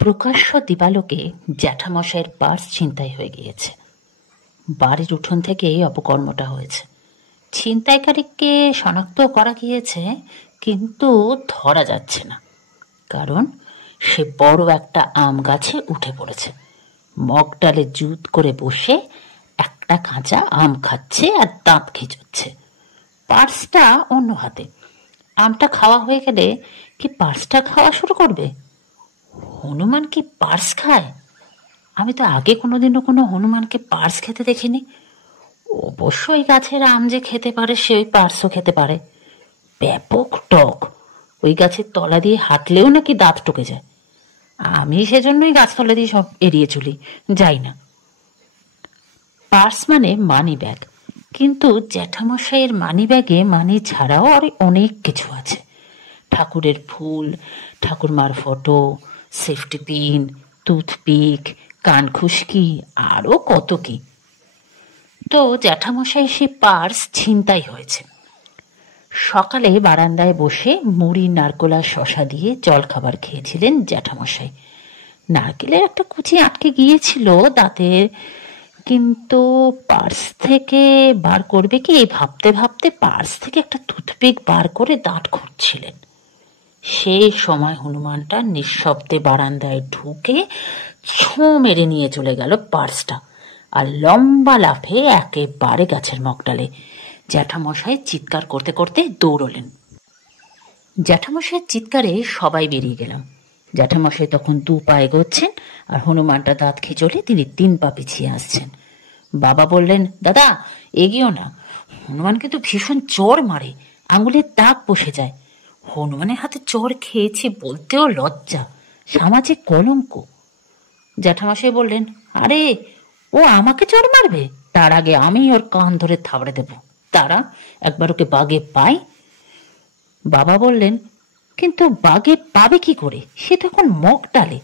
প্রকাশ্য দিবালোকে জ্যাঠামশাইয়ের পার্স ছিনতাই হয়ে গিয়েছে। বাড়ির উঠোন থেকে এই অপকর্মটা হয়েছে। ছিনতাইকারীকে শনাক্ত করা গিয়েছে, কিন্তু ধরা যাচ্ছে না, কারণ সে বড় একটা আম গাছে উঠে পড়েছে, মগ ডালে জুত করে বসে একটা কাঁচা আম খাচ্ছে আর দাঁত খিঁচোচ্ছে। পার্সটা অন্য হাতে। আমটা খাওয়া হয়ে গেলে কি পার্সটা খাওয়া শুরু করবে? হনুমান কি পার্স খায়? আমি তো আগে কোনোদিনও কোনো হনুমানকে পার্স খেতে দেখিনি। অবশ্যই গাছের আম যে খেতে পারে সে ওই পার্সও খেতে পারে। ব্যাপক টক, ওই গাছের তলা দিয়ে হাঁটলেও নাকি দাঁত টকে যায়। আমি সেজন্যই গাছতলা দিয়ে সব এড়িয়ে চলি, যাই না। পার্স মানে মানি ব্যাগ, কিন্তু জ্যাঠামশাইয়ের মানি ব্যাগে মানি ছাড়াও আর অনেক কিছু আছে। ঠাকুরের ফুল, ঠাকুরমার ফটো, সেফটি পিন, টুথপিক, কানখুশকি, আরও কত কি। তো জ্যাঠামশাই সে পার্স ছিনতাই হয়েছে। সকালে বারান্দায় বসে মুড়ি, নারকোল আর শশা দিয়ে জল খাবার খেয়েছিলেন জ্যাঠামশাই। নারকেলের একটা কুচি আটকে গিয়েছিল দাঁতের, কিন্তু পার্স থেকে বার করবে কি এই ভাবতে ভাবতে পার্স থেকে একটা টুথপিক বার করে দাঁত খুঁটছিলেন। সেই সময় হনুমানটা নিঃশব্দে বারান্দায় ঢুকে ছোঁ মেরে নিয়ে চলে গেল পার্সটা, আর লম্বা লাফে একেবারে গাছের মগডালে। জ্যাঠামশাই চিৎকার করতে করতে দৌড়লেন। জ্যাঠামশাইয়ের চিৎকারে সবাই বেরিয়ে গেলাম। জ্যাঠামশাই তখন 2 পা এগোচ্ছেন, আর হনুমানটা দাঁত খিঁচলে তিনি 3 পা পিছিয়ে আসছেন। বাবা বললেন, দাদা এগিয়েও না, হনুমান কিন্তু ভীষণ চড় মারে, আঙুলের দাগ বসে যায়। হনুমানের হাতে চড় খেয়েছি বলতেও লজ্জা, সামাজিক কলঙ্ক। জ্যাঠামশাই বললেন, আরে ও আমাকে চড় মারবে? তার আগে আমি ওর কান ধরে থাবড়ে দেব, তারা একবার ওকে বাগে পাই। বাবা বললেন, কিন্তু বাগে পাবে কি করে, সে তখন মগ ডালে।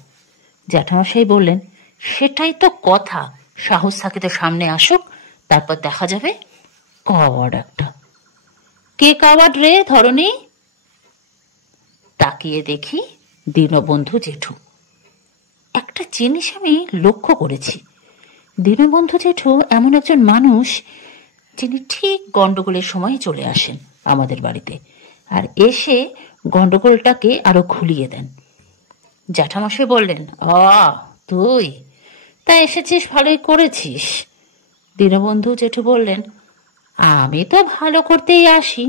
জ্যাঠামশাই বললেন, সেটাই তো কথা, সাহস থাকে তো সামনে আসুক, তারপর দেখা যাবে। কাওয়ার্ড একটা। কে কাওয়ার্ড রে ধরনী? তাকিয়ে দেখি দীনবন্ধু জেঠু। একটা জিনিস আমি লক্ষ্য করেছি, দীনবন্ধু জেঠু এমন একজন মানুষ যিনি ঠিক গন্ডগোলের সময় চলে আসেন আমাদের বাড়িতে, আর এসে গন্ডগোলটাকে আরো খুলিয়ে দেন। জ্যাঠামশাই বললেন, তুই তা এসেছিস, ভালোই করেছিস। দীনবন্ধু জেঠু বললেন, আমি তো ভালো করতেই আসি,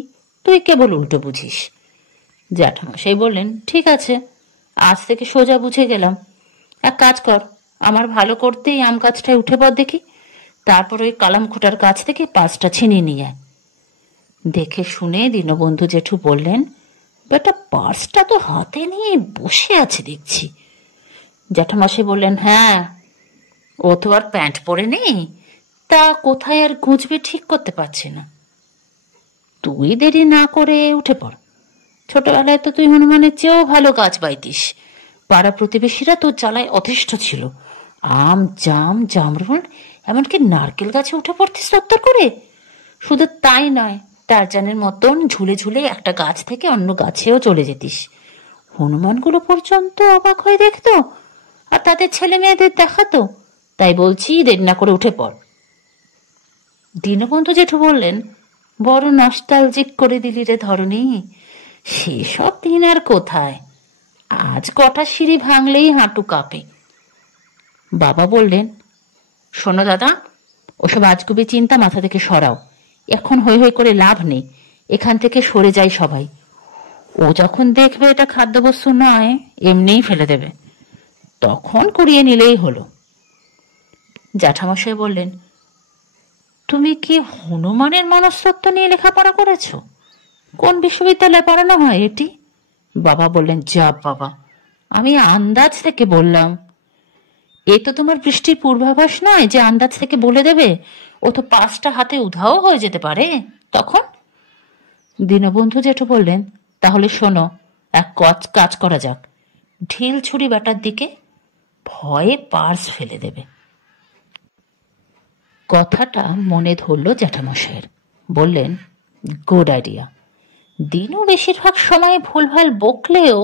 তুই কেবল উল্টো বুঝিস। জ্যাঠামশাই বললেন, ঠিক আছে, আজ থেকে সোজা বুঝে গেলাম। এক কাজ কর, আমার ভালো করতেই আম গাছটায় উঠে পড় দেখি, তারপর ওই কালামখোটার কাছ থেকে পাঁচটা ছিনিয়ে নিয়ে আয়। দেখে শুনে দীনবন্ধু জেঠু বললেন, বেটা পার্সটা তো হাতে নিয়ে বসে আছে দেখছি। জ্যাঠামশাই বললেন, হ্যাঁ, ও তো আর প্যান্ট পরে নেই, তা কোথায় আর গুঁজবে ঠিক করতে পারছি না। তুই দেরি না করে উঠে পড়, ছোটবেলায় তো তুই হনুমানের চেয়েও ভালো গাছ বাইতিস, পাড়া প্রতিবেশীরা তোর জ্বালায় অতিষ্ঠ ছিল। আম, জাম, জামরুল, এমনকি নারকেল গাছে উঠে পড়তিস তত্তর করে। শুধু তাই নয়, টারজানের মতন ঝুলে ঝুলে একটা গাছ থেকে অন্য গাছেও চলে যেতিস। হনুমানগুলো পর্যন্ত অবাক হয়ে দেখতো, আর তাদের ছেলে মেয়েদের দেখাতো। তাই বলছি, দেরি না করে উঠে পড়। দীনবন্ধু জেঠু বললেন, বড় নস্টালজিক করে দিলি রে ধরনী, সেসব দিন আর কোথায়, আজ কটা সিঁড়ি ভাঙলেই হাঁটু কাঁপে। বাবা বললেন, শোনো দাদা, ওসব আজগুবি চিন্তা মাথা থেকে সরাও, এখন হই হই করে লাভ নেই, এখান থেকে সরে যাই সবাই। ও যখন দেখবে এটা খাদ্যবস্তু নয়, এমনিই ফেলে দেবে, তখন কুড়িয়ে নিলেই হলো। জ্যাঠামশাই বললেন, তুমি কি হনুমানের মনস্তত্ত্ব নিয়ে লেখাপড়া করেছ? কোন বিশ্ববিদ্যালয়ে পড়ানো হয় এটি? বাবা বললেন, যা বাবা, আমি আন্দাজ থেকে বললাম। এ তো তোমার বৃষ্টির পূর্বাভাস নয় যে আন্দাজ থেকে বলে দেবে, ও তো পাঁচটা হাতে উধাও হয়ে যেতে পারে তখন। দীনবন্ধু জেঠু বললেন, তাহলে শোনো, এক কাজ করা যাক, ঢিল ছুরি ব্যাটার দিকে, ভয়ে পার্স ফেলে দেবে। কথাটা মনে ধরল জ্যাঠামশাইয়ের। বললেন, গুড আইডিয়া। দিনও বেশিরভাগ সময় ভুলভাল বকলেও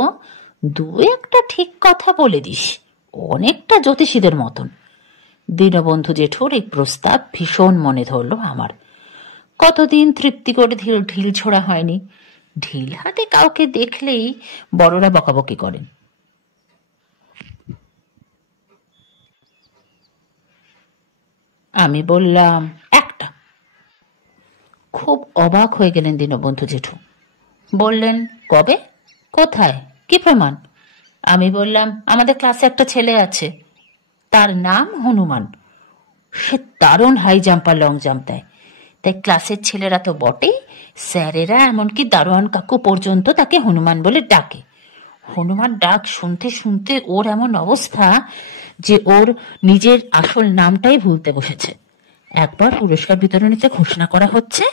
2-1টা ঠিক কথা বলে দিস, অনেকটা জ্যোতিষীদের মতন। দীনবন্ধু জেঠুর এই প্রস্তাব ভীষণ মনে ধরল আমার। কতদিন তৃপ্তি করে ঢিল ছোড়া হয়নি। ঢিল হাতে কাউকে দেখলেই বড়রা বকাবকি করেন। আমি বললাম, একটা। খুব অবাক হয়ে গেলেন দীনবন্ধু জেঠু। বললেন, কবে, কোথায়, কি প্রমাণ? আমি বললাম, আমাদের ক্লাসে একটা ছেলে আছে, তার নাম হনুমান। সে দারুণ হাই জাম্প আর লং জাম্প দেয়। তাই ক্লাসের ছেলেরা তো বটেই, স্যারেরা এমনকি দারোয়ান কাকু পর্যন্ত তাকে হনুমান বলে ডাকে। হনুমান ডাক শুনতে শুনতে ওর এমন অবস্থা যে ওর নিজের আসল নামটাই ভুলতে বসেছে। একবার পুরস্কার বিতরণীতে ঘোষণা করা হচ্ছে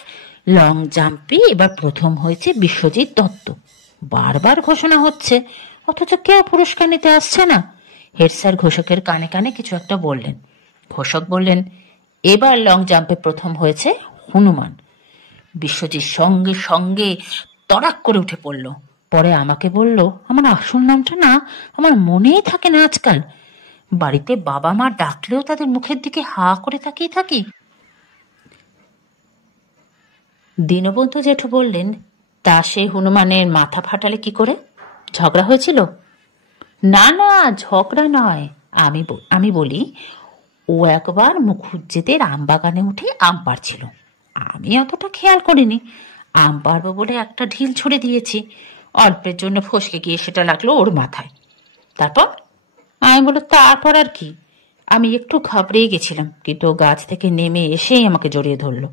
লং জাম্পে এবার প্রথম হয়েছে বিশ্বজিৎ দত্ত। বারবার ঘোষণা হচ্ছে, অথচ কেউ পুরস্কার নিতে আসছে না। হেড স্যার ঘোষকের কানে কানে কিছু একটা বললেন। ঘোষক বললেন, এবার লং জাম্পে প্রথম হয়েছে হনুমান। বিশ্বজিৎ সঙ্গে সঙ্গে তড়াক করে উঠে পড়ল। পরে আমাকে বলল, আমার আসল নামটা না আমার মনেই থাকে না আজকাল। বাড়িতে বাবা মা ডাকলেও তাদের মুখের দিকে হা করে তাকিয়ে থাকি। দীনবন্ধু জেঠু বললেন, তা সেই হনুমানের মাথা ফাটালে কি করে? ঝগড়া হয়েছিল? না না, ঝগড়া নয়। আমি বলি, ও একবার মুখুজ্জেদের আম বাগানে উঠে আম পাড়ছিল। আমি অতটা খেয়াল করিনি। আম পাড়বো বলে একটা ঢিল ছুড়ে দিয়েছি। অল্পের জন্য ফসকে গিয়ে সেটা লাগলো ওর মাথায়। তারপর? আমি বলল, তারপর আর কি? আমি একটু ঘাবড়িয়ে গেছিলাম, কিন্তু গাছ থেকে নেমে এসেই আমাকে জড়িয়ে ধরলো।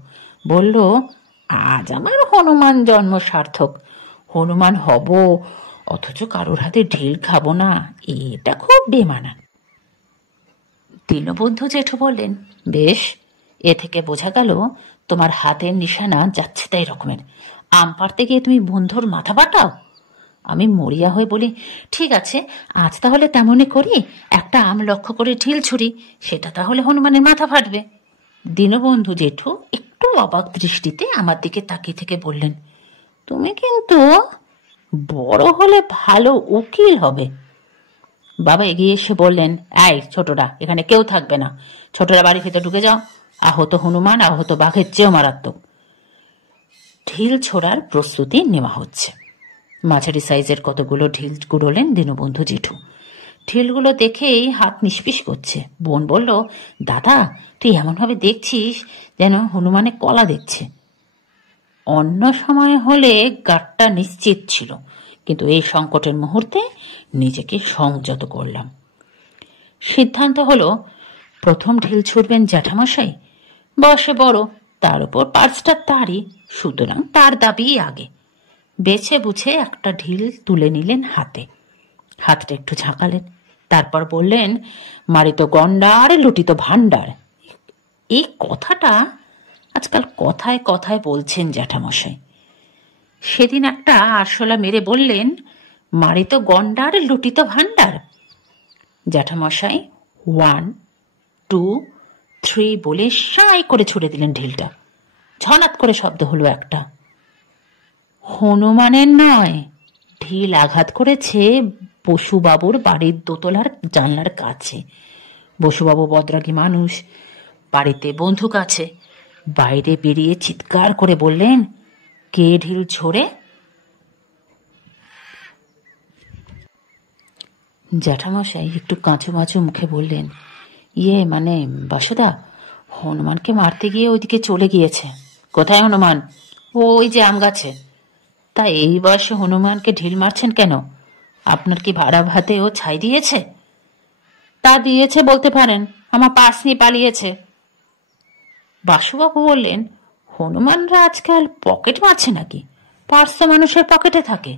বলল, আজ আমার হনুমান জন্ম সার্থক। হনুমান হব, অথচ কারোর হাতে ঢিল খাবো না, এটা খুব বেমানা। দীনবন্ধু জেঠু বললেন, বেশ, এ থেকে বোঝা গেল তোমার হাতের নিশানা যাচ্ছে তাই রকমের। আম পাড়তে গিয়ে তুমি বন্ধুর মাথা ফাটাও। আমি মরিয়া হয়ে বলি, ঠিক আছে, আজ তাহলে তেমনই করি, একটা আম লক্ষ্য করে ঢিল ছুরি, সেটা তাহলে হনুমানের মাথা ফাটবে। দীনবন্ধু জেঠু একটু অবাক দৃষ্টিতে আমার দিকে তাকিয়ে থেকে বললেন, তুমি কিন্তু বড় হলে ভালো উকিল হবে। বাবা এগিয়ে এসে বললেন, এই ছোটরা, এখানে কেউ থাকবে না। ছোটরা বাড়ি ভেতর ঢুকে যাও। আহত হনুমান আহত বাঘের চেয়েও মারাত্মক। ঢিল ছোড়ার প্রস্তুতি নেওয়া হচ্ছে। মাঝারি সাইজের কতগুলো ঢিল কুড়োলেন দীনবন্ধু জেঠু। ঢিলগুলো দেখেই হাত নিষ্পিস করছে। বোন বলল, দাদা, তুই এমনভাবে দেখছিস যেন হনুমানে কলা দেখছে। অন্য সময় হলে গাটটা নিশ্চিত ছিল, কিন্তু এই সংকটের মুহূর্তে নিজেকে সংযত করলাম। সিদ্ধান্ত হলো, প্রথম ঢিল ছুড়বেন জ্যাঠামশাই। বয়সে বড়, তার উপর পার্সটা তারই, সুতরাং তার দাবি আগে। বেছে বুঝে একটা ঢিল তুলে নিলেন হাতে। হাতটা একটু ঝাঁকালেন, তারপর বললেন, মারিত গন্ডার লুটিত ভাণ্ডার। এই কথাটা আজকাল কথায় কথায় বলছেন জ্যাঠামশাই। সেদিন একটা আরশোলা মেরে বললেন, মারিত গন্ডার লুটিত ভাণ্ডার। জ্যাঠামশাই 1, 2, 3 বলে সাঁই করে ছুড়ে দিলেন ঢিলটা। ঝনাত করে শব্দ হলো একটা। হনুমানের নয়, ঢিল আঘাত করেছে বসুবাবুর বাড়ির দোতলার জানলার কাছে। বসুবাবু বদরাগী মানুষ, বাড়িতে বন্দুক আছে। বাইরে বেরিয়ে চিৎকার করে বললেন, কে ঢিল ছোড়ে? জ্যাঠামশাই একটু কাঁচু মাচু মুখে বললেন, মানে বাসুদা, হনুমানকে মারতে গিয়ে ওইদিকে চলে গিয়েছে। কোথায় হনুমান? ওই যে আম গাছে। তা এই বয়সে হনুমানকে ঢিল মারছেন কেন? আপনার কি ভাড়া ভাতে ও ছাই দিয়েছে? তা দিয়েছে বলতে পারেন, আমার পার্স নিয়ে পালিয়েছে। বাসুবাবু বললেন, হনুমানরা আজকাল পকেট মারছে নাকি? পার্স তো মানুষের পকেটে থাকে।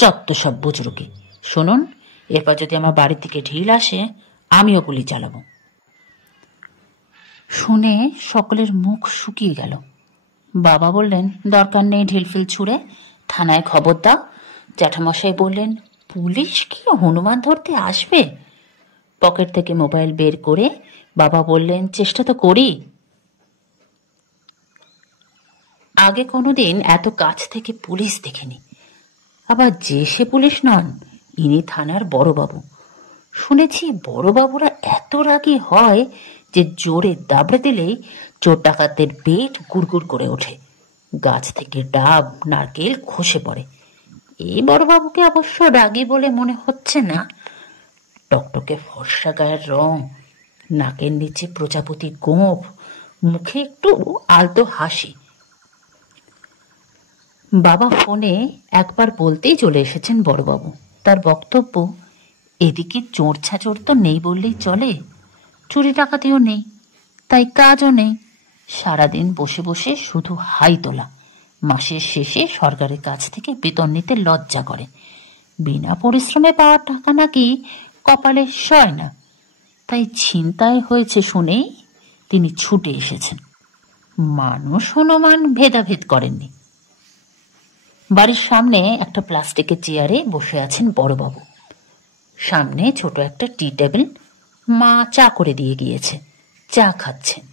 যত সব বুজরুকি। শুনুন, এরপর যদি আমার বাড়ির দিকে ঢিল আসে, আমিও গুলি চালাবো। শুনে সকলের মুখ শুকিয়ে গেল। বাবা বললেন, দরকার নেই ঢিলফিল ছুঁড়ে, থানায় খবর দাও। জ্যাঠামশাই বললেন, পুলিশ কি হনুমান ধরতে আসবে? পকেট থেকে মোবাইল বের করে বাবা বললেন, চেষ্টা তো করি। আগে কোনোদিন এত কাছ থেকে পুলিশ দেখেনি। আবার যে সে পুলিশ নন, ইনি থানার বড়বাবু। শুনেছি বড়বাবুরা এত রাগী হয় যে জোরে দাবড়ে দিলেই চোর ডাকাতদের পেট গুড়গুড় করে ওঠে, গাছ থেকে ডাব নারকেল খসে পড়ে। এই বড়বাবুকে অবশ্য রাগী বলে মনে হচ্ছে না। টকটকে ফর্সা গায়ের রং, নাকের নিচে প্রজাপতি গোঁফ, মুখে একটু আলতো হাসি। বাবা ফোনে একবার বলতেই চলে এসেছেন বড়বাবু। তার বক্তব্য, এদিকে চোর ছাচোর তো নেই বললেই চলে, চুরি ডাকাতিও নেই, তাই কাজও নেই। সারাদিন বসে বসে শুধু হাই তোলা, মাসের শেষে সরকারের কাছ থেকে বেতন নিতে লজ্জা করে। বিনা পরিশ্রমে পাওয়া টাকা নাকি কপালে সয় না, তাই ছিনতাই হয়েছে শুনেই তিনি ছুটে এসেছেন। মানুষ হনুমান ভেদাভেদ করেননি। বাড়ির সামনে একটা প্লাস্টিকের চেয়ারে বসে আছেন বড়বাবু। সামনে ছোট একটা টি টেবিল, মা চা করে দিয়ে গিয়েছে, চা খাচ্ছেন।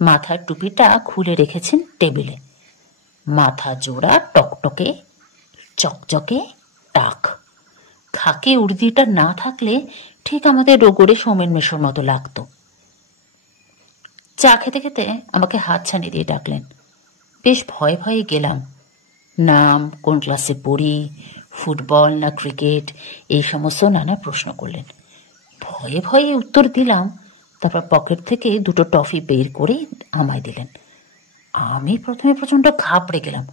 মাথার টুপিটা খুলে রেখেছেন টেবিলে। মাথা জোড়া টকটকে চকচকে টাক। খাকি উর্দিটা না থাকলে ঠিক আমাদের রোগরে সৌমেন মেশোর মতো লাগতো। চা খেতে খেতে আমাকে হাত ছানি দিয়ে ডাকলেন। বেশ ভয়ে ভয়ে গেলাম। নাম, কোন ক্লাসে পড়ি, ফুটবল না ক্রিকেট, এই সমস্ত নানা প্রশ্ন করলেন। ভয়ে ভয়ে উত্তর দিলাম। তারপর পকেট থেকে দুটো টফি বের করে আমায় দিলেন। আমি প্রথমে প্রচণ্ড ঘাবড়ে গেলাম।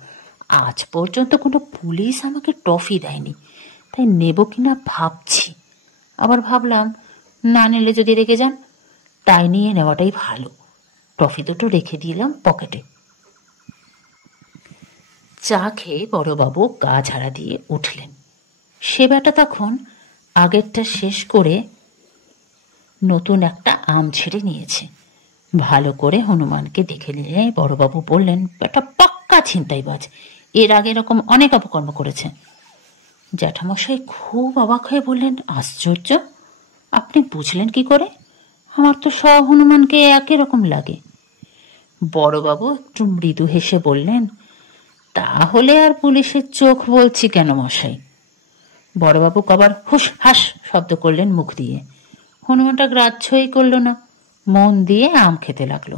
আজ পর্যন্ত কোনো পুলিশ আমাকে টফি দেয়নি, তাই নেব কিনা ভাবছি। আবার ভাবলাম, না নিলে যদি রেগে যান, তাই নিয়ে নেওয়াটাই ভালো। টফি দুটো রেখে দিলাম পকেটে। চা খেয়ে বড়বাবু গা ঝাড়া দিয়ে উঠলেন। সে বেটা তখন আগেরটা শেষ করে নতুন একটা আম ছেড়ে নিয়েছে। ভালো করে হনুমানকে দেখে নিলে বড়বাবু বললেন, বেটা পাক্কা ছিনতাইবাজ, এর আগে এরকম অনেক অপকর্ম করেছে। জ্যাঠামশাই খুব অবাক হয়ে বললেন, আশ্চর্য, আপনি বুঝলেন কি করে? আমার তো সব হনুমানকে একই রকম লাগে। বড়বাবু একটু মৃদু হেসে বললেন, তাহলে আর পুলিশের চোখ বলছি কেন মশাই? বড়বাবু কবার হুস হাস শব্দ করলেন মুখ দিয়ে। হনুমানটা গ্রাহ্যই করল না, মন দিয়ে আম খেতে লাগলো।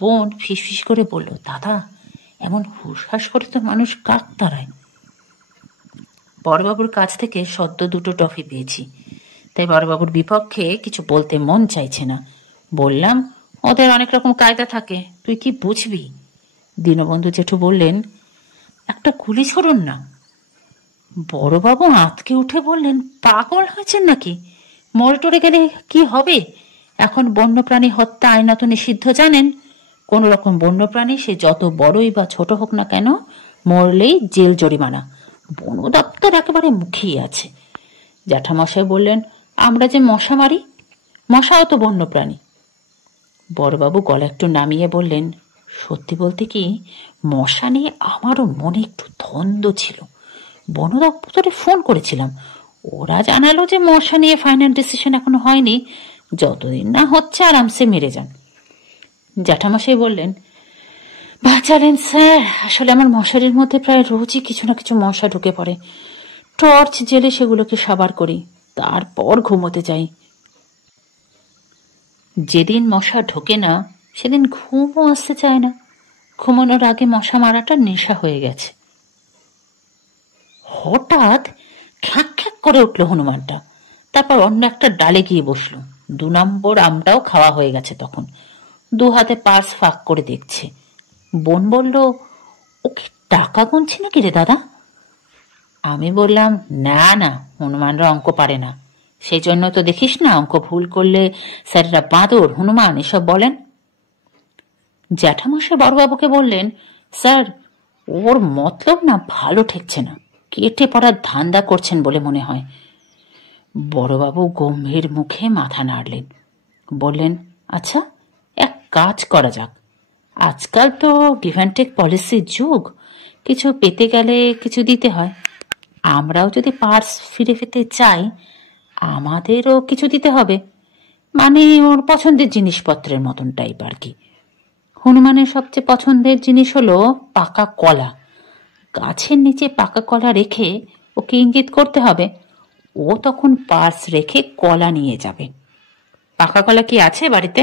বোন ফিসফিস করে বলল, দাদা, এমন হুসহাস করে তো মানুষ কাক তাড়ায়। বড়বাবুর কাছ থেকে সদ্য দুটো টফি পেয়েছি, তাই বড়বাবুর বিপক্ষে কিছু বলতে মন চাইছে না। বললাম, ওদের অনেক রকম কায়দা থাকে, তুই কি বুঝবি? দীনবন্ধু জেঠু বললেন, একটা গুলি ছড়ুন না। বড়বাবু আঁতকে উঠে বললেন, পাগল হয়েছেন নাকি? মরে টরে গেলে কি হবে? এখন বন্যপ্রাণী হত্যা আইনত নিষিদ্ধ, জানেন? কোন রকম বন্যপ্রাণী, সে যত বড়ই বা ছোট হোক না কেন, মরলেই জেল জরিমানা। বন দপ্তর একেবারে মুখিয়ে আছে। জ্যাঠামশাই বললেন, আমরা যে মশা মারি, মশাও তো বন্যপ্রাণী। বড়বাবু গলা একটু নামিয়ে বললেন, সত্যি বলতে কি, মশা নিয়ে আমারও মনে একটু ধন্দ ছিল। বন দপ্তরে ফোন করেছিলাম, ওরা জানালো যে মশা নিয়ে ফাইনাল ডিসিশন এখনো হয়নি, যতদিন না হচ্ছে আরামসে মেরে যান। জ্যাঠামশাই বললেন, বাঁচালেন স্যার, আসলে আমার মশারির মধ্যে প্রায় রোজই কিছু না কিছু মশা ঢুকে পড়ে। টর্চ জেলে সেগুলোকে সাবার করি, তারপর ঘুমোতে যাই। যেদিন মশা ঢোকে না সেদিন ঘুমও আসতে চায় না। ঘুমানোর আগে মশা মারাটা নেশা হয়ে গেছে। হঠাৎ খ্যাঁক খ্যাঁক করে উঠল হনুমানটা। তারপর অন্য একটা ডালে গিয়ে বসলো। 2 নম্বর আমটাও খাওয়া হয়ে গেছে তখন। 2 হাতে পার্স ফাঁক করে দেখছে। বোন বলল, ও কি টাকা গুনছি নাকি রে দাদা? আমি বললাম, না না, হনুমানরা অঙ্ক পারে না, সেই জন্য তো দেখিস না অঙ্ক ভুল করলে স্যারেরা বাঁদর, হনুমান এসব বলেন। জ্যাঠামশাই বড়বাবুকে বললেন, স্যার, ওর মতলব না ভালো ঠেকছে না, কেটে পড়ার ধান্দা করছেন বলে মনে হয়। বড়বাবু গম্ভীর মুখে মাথা নাড়লেন, বললেন, আচ্ছা, এক কাজ করা যাক। আজকাল তো গিভ অ্যান্ড টেক পলিসির যুগ, কিছু পেতে গেলে কিছু দিতে হয়। আমরাও যদি পার্স ফিরে পেতে চাই, আমাদেরও কিছু দিতে হবে, মানে ওর পছন্দের জিনিসপত্রের মতন টাইপ আর কি। হনুমানের সবচেয়ে পছন্দের জিনিস হলো পাকা কলা। গাছের নিচে পাকা কলা রেখে ওকে ইঙ্গিত করতে হবে, ও তখন পার্স রেখে কলা নিয়ে যাবে। পাকা কলা কি আছে বাড়িতে?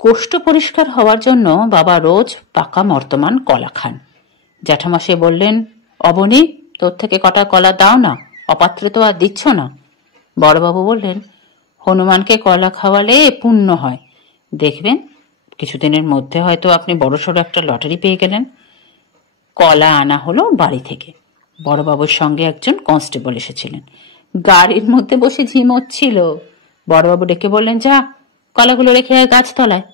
কোষ্ঠ পরিষ্কার হওয়ার জন্য বাবা রোজ পাকা মর্তমান কলা খান। জ্যাঠামশাই বললেন, অবনী, তোর থেকে কটা কলা দাও না, অপাত্রে তো আর দিচ্ছ না। বড়বাবু বললেন, হনুমানকে কলা খাওয়ালে পুণ্য হয়, দেখবেন কিছুদিনের মধ্যে হয়তো আপনি বড়সড় একটা লটারি পেয়ে গেলেন। কলা আনা হলো বাড়ি থেকে। বড়বাবুর সঙ্গে একজন কনস্টেবল এসেছিলেন, গাড়ির মধ্যে বসে ঝিমোচ্ছিল। বড়বাবু ডেকে বললেন, যা কলাগুলো রেখে আয় গাছতলায়।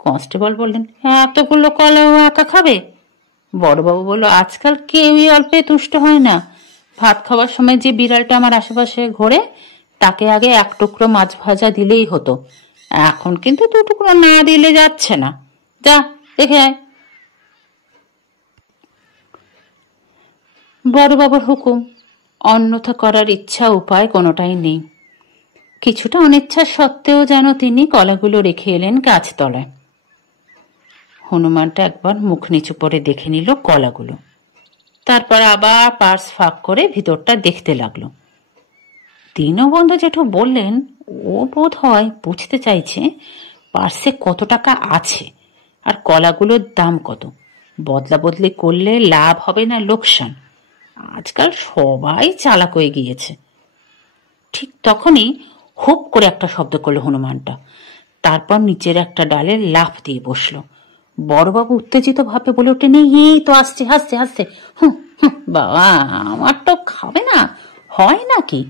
কনস্টেবল বললেন, এতগুলো কলা ও একা খাবে? বড়বাবু বলল, আজকাল কেউই অল্পে তুষ্ট হয় না। ভাত খাওয়ার সময় যে বিড়ালটা আমার আশেপাশে ঘোরে, তাকে আগে এক টুকরো মাছ ভাজা দিলেই হতো, এখন কিন্তু দু টুকরো না দিলে যাচ্ছে না। যা রেখে আয়। বড়বাবুর হুকুম, অন্যথা করার ইচ্ছা উপায় কোনোটাই নেই। কিছুটা অনিচ্ছা সত্ত্বেও যেন তিনি কলাগুলো রেখে এলেন গাছতলায়। হনুমানটা একবার মুখ নিচু করে দেখে নিল কলাগুলো, তারপর আবার পার্স ফাঁক করে ভিতরটা দেখতে লাগলো। দীনবন্ধু জেঠু বললেন, ও বোধ হয় বুঝতে চাইছে পার্সে কত টাকা আছে আর কলাগুলোর দাম কত। বদলা বদলি করলে লাভ হবে না লোকসান। আজকাল সবাই চালাক হয়ে গিয়েছে। ঠিক তখনই হুপ করে একটা শব্দ করলো হনুমানটা, তারপর নিচের একটা ডালে লাফ দিয়ে বসলো। বড়বাবু উত্তেজিত ভাবে বলে ওঠেন, এই তো আসছে হাসছে হাসছে। বাবা, আমার তো খাবে না হয় নাকি?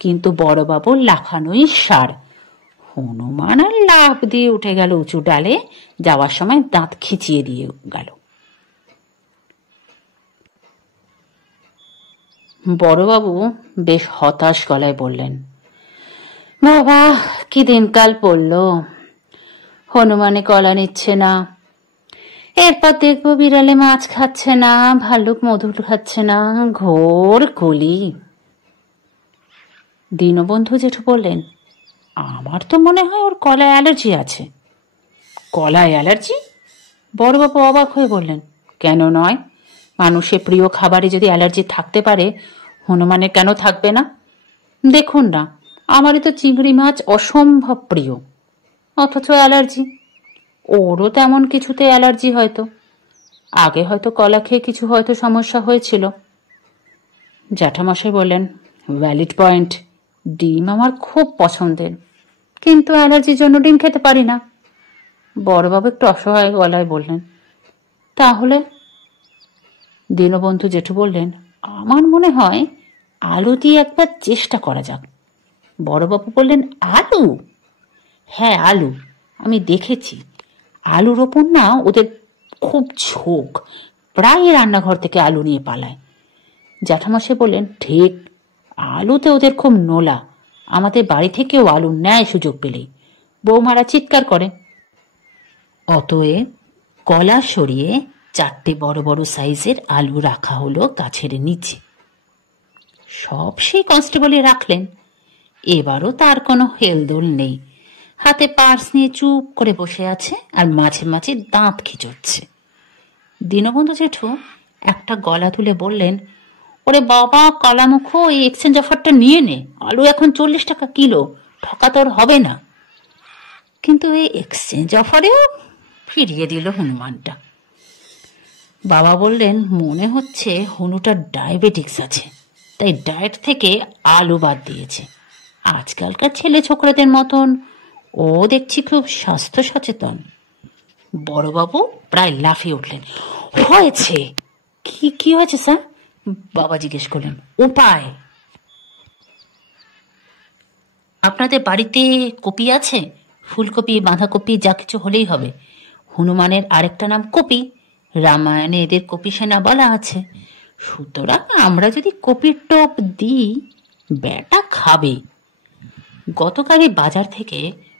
কিন্তু বড়বাবুর লাফানোই সার। হনুমান আর লাফ দিয়ে উঠে গেল উঁচু ডালে, যাওয়ার সময় দাঁত খিচিয়ে দিয়ে গেল। বড়বাবু বেশ হতাশ গলায় বললেন, বাবা, কি দিনকাল পড়লো, হনুমানে কলা নিচ্ছে না, এরপর দেখবো বিড়ালে মাছ খাচ্ছে না, ভাল্লুক মধু খাচ্ছে না, ঘোর কলি। দীনবন্ধু জেঠু বললেন, আমার তো মনে হয় ওর কলায় অ্যালার্জি আছে। কলায় অ্যালার্জি? বড়বাবু অবাক হয়ে বললেন, কেন নয়? মানুষের প্রিয় খাবারে যদি অ্যালার্জি থাকতে পারে, হনুমানের কেন থাকবে না? দেখুন না, আমারই তো চিংড়ি মাছ অসম্ভব প্রিয়, অথচ অ্যালার্জি। ওরও তেমন কিছুতে অ্যালার্জি হয়তো, আগে হয়তো কলা খেয়ে কিছু হয়তো সমস্যা হয়েছিল। জ্যাঠামশাই বললেন, ভ্যালিড পয়েন্ট, ডিম আমার খুব পছন্দের, কিন্তু অ্যালার্জির জন্য ডিম খেতে পারি না। বড়বাবু একটু অসহায় গলায় বললেন, তাহলে? দীনবন্ধু জেঠু বললেন, আমার মনে হয় আলু দিয়ে একবার চেষ্টা করা যাক। বড়বাবু বললেন, আলু? হ্যাঁ আলু, আমি দেখেছি আলুর ওপর না ওদের খুব ঝোঁক, প্রায় রান্নাঘর থেকে আলু নিয়ে পালায়। জ্যাঠামশাই বললেন, ঠিক, আলুতে ওদের খুব নোলা, আমাদের বাড়ি থেকেও আলু নেয় সুযোগ পেলেই, বৌমারা চিৎকার করে। অতএব কলা সরিয়ে 4টে বড় বড় সাইজের আলু রাখা হলো গাছের নিচে। সব সেই কনস্টেবলে রাখলেন। এবারও তার কোনো হেলদোল নেই, হাতে পার্স নিয়ে চুপ করে বসে আছে আর মাঝে মাঝে দাঁত খিচুচ্ছে। দীনবন্ধু জেঠু একটা গলা তুলে বললেন, ওরে বাবা কালামুখো, এই এক্সচেঞ্জ অফারটা নিয়ে নে, আলু এখন 40 টাকা কিলো, ঠকা তোর হবে না। কিন্তু এই এক্সচেঞ্জ অফারেও ফিরিয়ে দিল হনুমানটা। বাবা বললেন, মনে হচ্ছে হনুটার ডায়াবেটিক্স আছে, তাই ডায়েট থেকে আলু বাদ দিয়েছে। আজকালকার ছেলে ছোকরাদের মতন ও দেখছি খুব স্বাস্থ্য সচেতন। বড়বাবু প্রায় লাফিয়ে উঠলেন, হয়েছে কি? কি হয়েছে স্যার? বাবা জিজ্ঞেস করলেন। উপায়? আপনাদের বাড়িতে কপি আছে? ফুলকপি, বাঁধাকপি, যা কিছু হলেই হবে। হনুমানের আরেকটা নাম কপি, রামায়ণে এদের কপি সেনা বলা আছে। সুতরাং আমরা যদি কপির টপ দিই, বেটা খাবে। গতকালই বাজার থেকে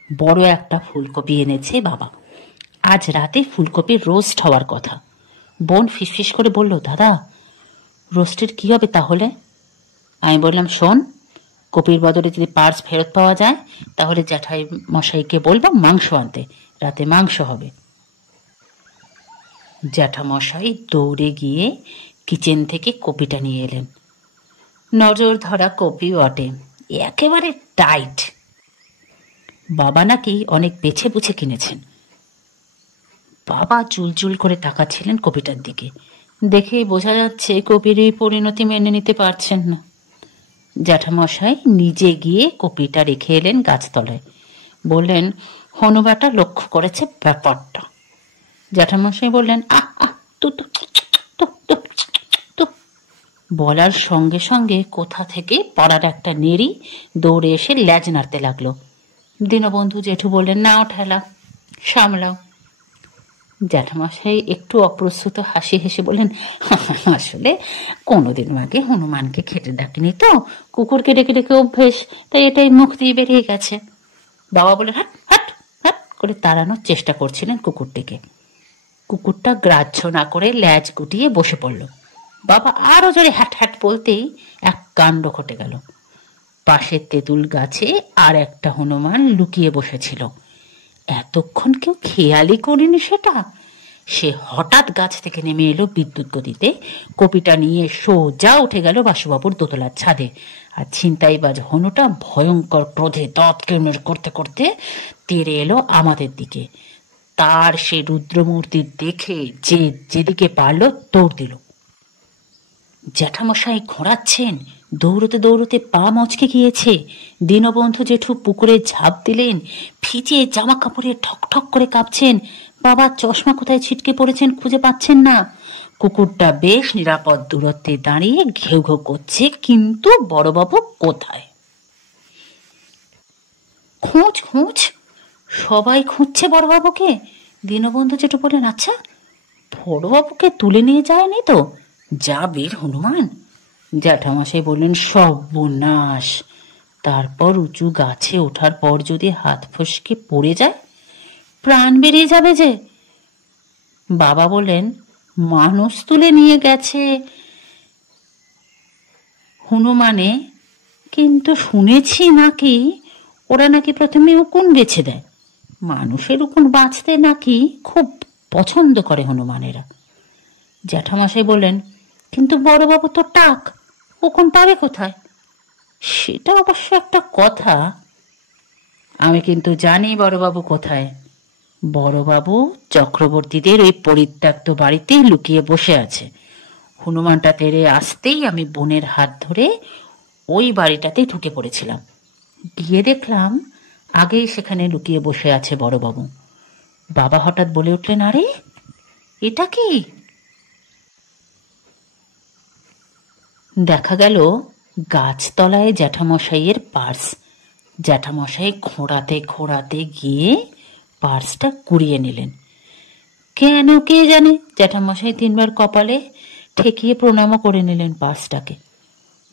বড় একটা ফুলকপি এনেছে বাবা। আজ রাতে ফুলকপির রোস্ট হওয়ার কথা। বোন ফিসফিস করে বলল, দাদা, রোস্টের কি হবে তাহলে? আমি বললাম, শোন, কপির বদলে যদি পার্স ফেরত পাওয়া যায়, তাহলে জ্যাঠাই মশাইকে বলবো মাংস আনতে, রাতে মাংস হবে। জ্যাঠামশাই দৌড়ে গিয়ে কিচেন থেকে কপিটা নিয়ে এলেন। নজর ধরা কপি বটে, একেবারে টাইট। বাবা নাকি অনেক বেছে বুছে কিনেছেন। বাবা চুলচুল করে তাকাচ্ছিলেন কপিটার দিকে। দেখেই বোঝা যাচ্ছে কপির এই পরিণতি মেনে নিতে পারছেন না। জ্যাঠামশাই নিজে গিয়ে কপিটা রেখে এলেন গাছতলায়। বললেন, হনুবাটা লক্ষ্য করেছে ব্যাপারটা। জ্যাঠামশাই বললেন, আহ আহ তু তু তু তু তু। বলার সঙ্গে সঙ্গে কোথা থেকে পাড়ার একটা নেড়ি দৌড়ে এসে ল্যাজ নাড়তে লাগলো। দীনবন্ধু জেঠু বললেন, নাও ঠেলা, সামলাও। জ্যাঠামশাই একটু অপ্রস্তুত হাসি হেসে বললেন, আসলে কোনোদিন আগে হনুমানকে খেতে ডাকিনি তো, কুকুরকে ডেকে ডেকে অভ্যেস, তাই এটাই মুখ দিয়ে বেরিয়ে গেছে। বাবা বললেন, হাট হাট হাট করে তাড়ানোর চেষ্টা করছিলেন কুকুরটিকে। কুকুরটা গ্রাহ্য না করে ল্যাজ গুটিয়ে বসে পড়ল। বাবা আরো জোরে হ্যাট হ্যাট বলতেই এক কাণ্ড ঘটে গেল। পাশের তেঁতুল গাছে আর একটা হনুমান লুকিয়ে বসেছিল। এতক্ষণ কেউ খেয়ালই করেনি সেটা। সে হঠাৎ গাছ থেকে নেমে এলো বিদ্যুৎ গতিতে, কপিটা নিয়ে সোজা উঠে গেল বাসুবাবুর দোতলার ছাদে। আর ছিনতাইবাজ হনুটা ভয়ঙ্কর ক্রোধে দাঁত কেমড় করতে করতে তেড়ে এলো আমাদের দিকে। তার সে রুদ্রমূর্তি দেখে যে যেদিকে পারল দৌড় দিল। জ্যাঠামশাই ঘোরাচ্ছেন, দৌড়তে দৌড়তে পা মচকে গিয়েছে। দীনবন্ধু জেঠু পুকুরে ঝাঁপ দিলেন, ভিজে জামা কাপড়ে ঠক ঠক করে কাঁপছেন। বাবা চশমা কোথায় ছিটকে পড়েছেন খুঁজে পাচ্ছেন না। কুকুরটা বেশ নিরাপদ দূরত্বে দাঁড়িয়ে ঘেউ ঘেউ করছে, কিন্তু বড়বাবু কোথায়? খোঁজ খোঁজ, সবাই খুঁজছে বড়বাবুকে। দীনবন্ধু জেঠু বললেন, আচ্ছা বড়বাবুকে তুলে নিয়ে যায়নি তো? যা বীর হনুমান। জ্যাঠামশাই বললেন, সর্বনাশ। তারপর উঁচু গাছে ওঠার পর যদি হাত ফসকে পড়ে যায়, প্রাণ বেরিয়ে যাবে যে। বাবা বললেন, মানুষ তুলে নিয়ে গেছে হনুমানে, কিন্তু শুনেছি নাকি ওরা নাকি প্রথমে উকুন বেছে দেয়। মানুষের উকুন বাঁচতে নাকি খুব পছন্দ করে হনুমানেরা। জ্যাঠামশাই বললেন, কিন্তু বড়বাবু তো টাক, উকুন পাবে কোথায়? সেটা অবশ্য একটা কথা। আমি কিন্তু জানি বড়বাবু কোথায়। বড়বাবু চক্রবর্তীদের ওই পরিত্যক্ত বাড়িতেই লুকিয়ে বসে আছে। হনুমানটা তেড়ে আসতেই আমি বোনের হাত ধরে ওই বাড়িটাতেই ঢুকে পড়েছিলাম। গিয়ে দেখলাম আগেই সেখানে লুকিয়ে বসে আছে বড়বাবু। বাবা হঠাৎ বলে উঠলেন, আরে এটা কি? দেখা গেল গাছতলায় জ্যাঠামশাইয়ের পার্স। জ্যাঠামশাই খোঁড়াতে খোঁড়াতে গিয়ে পার্সটা কুড়িয়ে নিলেন। কেন কে জানে, জ্যাঠামশাই 3 বার কপালে ঠেকিয়ে প্রণামও করে নিলেন পার্সটাকে।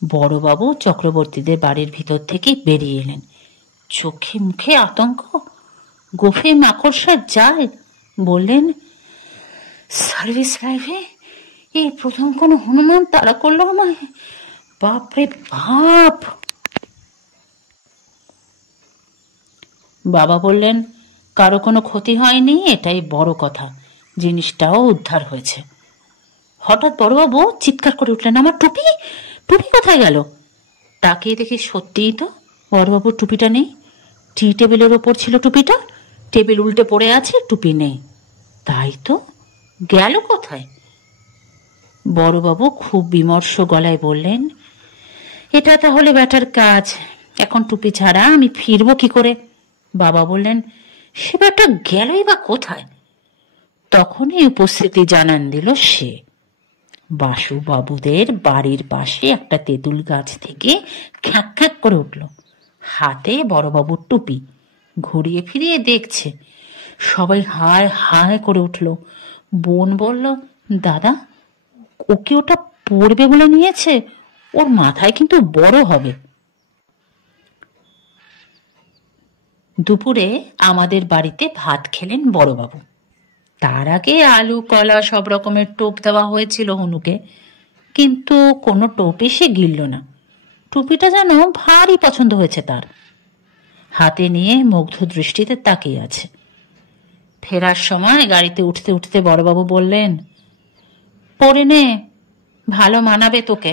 বড়বাবু চক্রবর্তীদের বাড়ির ভিতর থেকে বেরিয়ে এলেন। চোখে মুখে আতঙ্ক, গোফে মাকড়সার জাল। বললেন, সার্ভিস লাইফে এই প্রথম কোনো হনুমান তাড়া করলো আমায়। বাপরে বাপ। বাবা বললেন, কারো কোনো ক্ষতি হয়নি, এটাই বড় কথা, জিনিসটাও উদ্ধার হয়েছে। হঠাৎ বড়বাবু চিৎকার করে উঠলেন, আমার টুপি, টুপি কোথায় গেল? তাকিয়ে দেখি সত্যিই তো বড়বাবুর টুপিটা নেই। টি টেবিলের ওপর ছিল টুপিটা, টেবিল উল্টে পড়ে আছে, টুপি নেই। তাই তো, গেল কোথায়? বড়বাবু খুব বিমর্ষ গলায় বললেন, এটা তাহলে ব্যাটার কাজ, এখন টুপি ছাড়া আমি ফিরবো কি করে? বাবা বললেন, সে ব্যাটা গেলই বা কোথায়? তখনই উপস্থিতি জানান দিল সে। বাসুবাবুদের বাড়ির পাশে একটা তেঁতুল গাছ থেকে খ্যাঁক খ্যাঁক করে উঠল, হাতে বড়বাবুর টুপি। ঘুরিয়ে ফিরিয়ে দেখছে। সবাই হায় হায় করে উঠল। বোন বলল, দাদা ও কি ওটা পড়বে বলে নিয়েছে? ওর মাথায় কিন্তু বড় হবে। দুপুরে আমাদের বাড়িতে ভাত খেলেন বড়বাবু। তার আগে আলু কলা সব রকমের টোপ দেওয়া হয়েছিল হনুকে, কিন্তু কোনো টোপে সে গিলল না। টুপিটা যেন ভারী পছন্দ হয়েছে তার। হাতে নিয়ে মুগ্ধ দৃষ্টিতে তাকিয়ে আছে। ফেরার সময় গাড়িতে উঠতে উঠতে বড়বাবু বললেন, পরে নে, ভালো মানাবে তোকে।